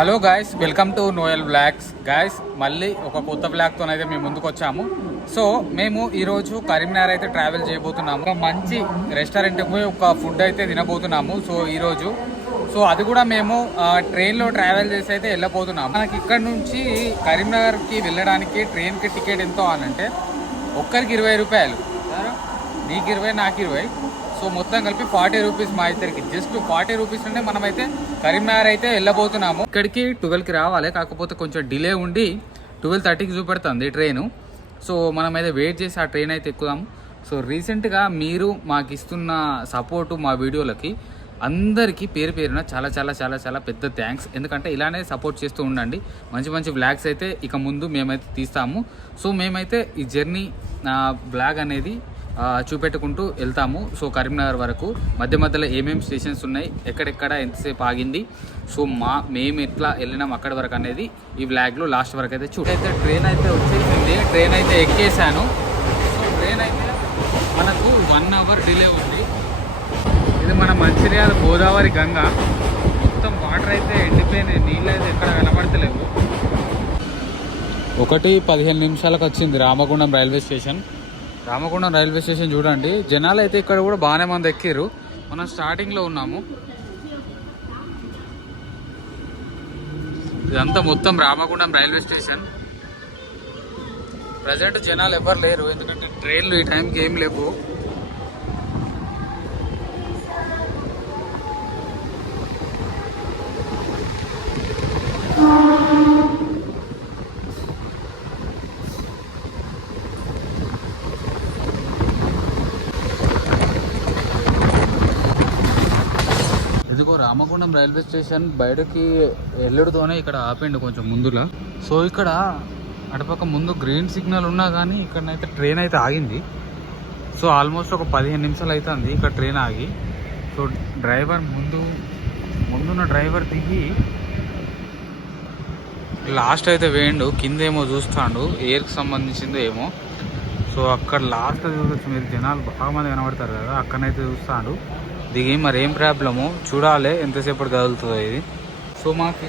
Hello guys, welcome to Noel blogs. Guys, మళ్ళీ ఒక కొత్త బ్లాగ్తో అయితే మేము ముందుకు వచ్చాము. సో మేము ఈరోజు కరీంనగర్ అయితే ట్రావెల్ చేయబోతున్నాము. ఒక మంచి రెస్టారెంట్కి పోయి ఒక ఫుడ్ అయితే తినబోతున్నాము. సో ఈరోజు అది కూడా మేము ట్రైన్లో ట్రావెల్ చేసి అయితే వెళ్ళబోతున్నాము. మనకి ఇక్కడ నుంచి కరీంనగర్కి వెళ్ళడానికి ట్రైన్కి టికెట్ ఎంతో అనంటే ఒక్కరికి 20 రూపాయలు, నీకు 20 నాకు 20. సో మొత్తం కలిపి 40 రూపీస్ మా ఇద్దరికి. జస్ట్ 40 రూపీస్ నుండి మనమైతే కరీంనగర్ అయితే వెళ్ళబోతున్నాము. ఇక్కడికి 12కి రావాలి, కాకపోతే కొంచెం డిలే ఉండి 12:30కి చూపెడుతుంది ట్రైను. సో మనమైతే వెయిట్ చేసి ఆ ట్రైన్ అయితే ఎక్కుదాము. సో రీసెంట్గా మీరు మాకు ఇస్తున్న సపోర్టు మా వీడియోలకి అందరికీ పేరు పేరున చాలా చాలా చాలా చాలా పెద్ద థ్యాంక్స్. ఎందుకంటే ఇలానే సపోర్ట్ చేస్తూ ఉండండి. మంచి మంచి బ్లాగ్స్ అయితే ఇక ముందు మేమైతే తీస్తాము. సో మేమైతే ఈ జర్నీ బ్లాగ్ అనేది చూపెట్టుకుంటూ వెళ్తాము. సో కరీంనగర్ వరకు మధ్య మధ్యలో ఏమేమి స్టేషన్స్ ఉన్నాయి, ఎక్కడెక్కడ ఎంతసేపు ఆగింది, సో మేము ఎట్లా వెళ్ళినాం అక్కడి వరకు అనేది ఈ బ్లాగ్లో లాస్ట్ వరకు అయితే చూడైతే. ట్రైన్ అయితే వచ్చేసింది, ట్రైన్ అయితే ఎక్కేసాను. సో ట్రైన్ అయితే మనకు 1 అవర్ డిలే ఉంది. ఇది మన మంచిర్యాల గోదావరి గంగ. మొత్తం వాటర్ అయితే ఎండిపోయినాయి, నీళ్ళు అయితే ఎక్కడ కనబడతలేవు. 1:15 నిమిషాలకు వచ్చింది Ramagundam railway station. Ramagundam railway station చూడండి, జనాలు అయితే ఇక్కడ కూడా బాగానే మంది ఎక్కిర్రు. మనం స్టార్టింగ్లో ఉన్నాము. ఇదంతా మొత్తం రామగుండం రైల్వే స్టేషన్. ప్రజెంట్ జనాలు ఎవరు లేరు, ఎందుకంటే ట్రైన్లు ఈ టైంకి ఏం లేవు. ఇదిగో రామగుండం రైల్వే స్టేషన్ బయటకి వెళ్ళుడుతోనే ఇక్కడ ఆపిండు కొంచెం ముందులా. సో ఇక్కడ అటుపక్క ముందు గ్రీన్ సిగ్నల్ ఉన్నా కానీ ఇక్కడనైతే ట్రైన్ అయితే ఆగింది. సో ఆల్మోస్ట్ ఒక 15 నిమిషాలు అవుతుంది ఇక్కడ ట్రైన్ ఆగి. సో డ్రైవర్ ముందున్న డ్రైవర్ దిగి లాస్ట్ అయితే వేయండు, కిందేమో చూస్తాడు, ఎయిర్కి సంబంధించిందో ఏమో. సో అక్కడ లాస్ట్ చూడొచ్చు మీరు, జనాలు బాగా మంది కనబడతారు కదా, అక్కడనైతే చూస్తాడు దిగి. మరి ఏం ప్రాబ్లము చూడాలి, ఎంతసేపటి కదులుతుందో ఇది. సో మాకు